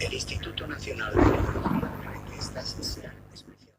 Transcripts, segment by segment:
El Instituto Nacional de Tecnología cree que esta sesión especial.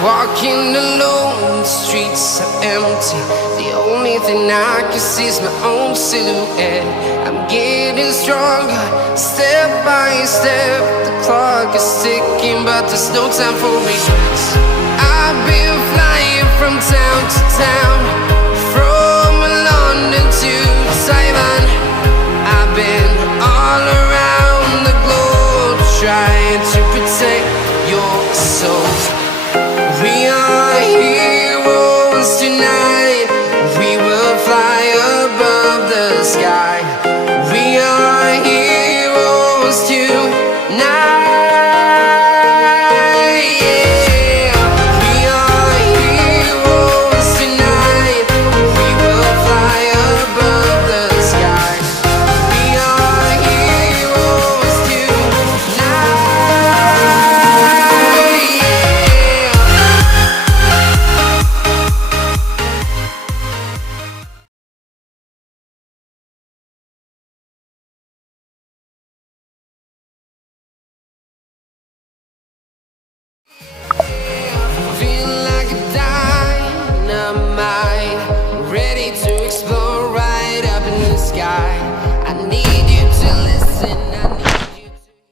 Walking alone, the streets are empty. The only thing I can see is my own silhouette. I'm getting stronger, step by step. The clock is ticking, but there's no time for regrets. I've been flying from town to town, from London to Taiwan. I've been all around the globe, trying to protect your soul. We are heroes tonight. We will fly above the sky. We are heroes tonight. Yeah. We are heroes tonight. We will fly above the sky. We are heroes tonight.